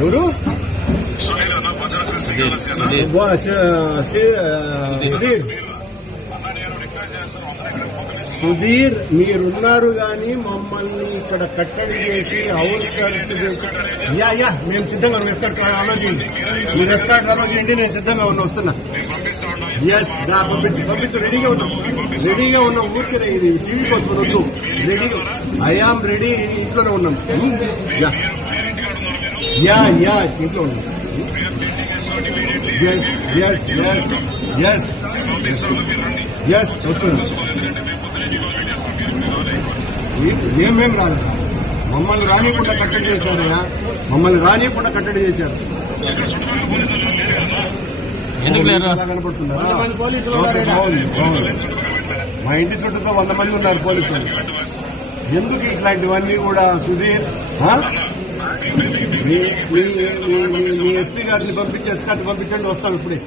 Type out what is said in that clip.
ఎవరు సుధీర్ మీరున్నారు గాని మమ్మల్ని ఇక్కడ కట్టడి చేసి అవుట్కట్స్ చేసి మేము సిద్ధంగా ఉన్నాం. ఎస్కార్ట్ అలో చేయండి, మీరు ఎస్కార్ట్ అలో చేయండి, నేను సిద్ధంగా వస్తున్నా. ఎస్ పంపించు రెడీగా ఉన్నాం. ఊరికే ఇది టీవీకి వచ్చి రెడీ, ఐఆమ్ రెడీ. ఇంట్లోనే ఉన్నాం. ఇంట్లో ఉన్నాం. వస్తున్నాం. మేమేం రాలేదు, మమ్మల్ని రానియకుండా కట్టడి చేశారయ్యా, కనపడుతుందా? మా ఇంటి చుట్టూతో 100 మంది ఉన్నారు పోలీసులు. ఎందుకు ఇట్లాంటివన్నీ కూడా? సుధీర్ మీ ఎస్పీ గారిని పంపించి ఎస్కార్ట్ పంపించండి, వస్తాం ఇప్పుడే.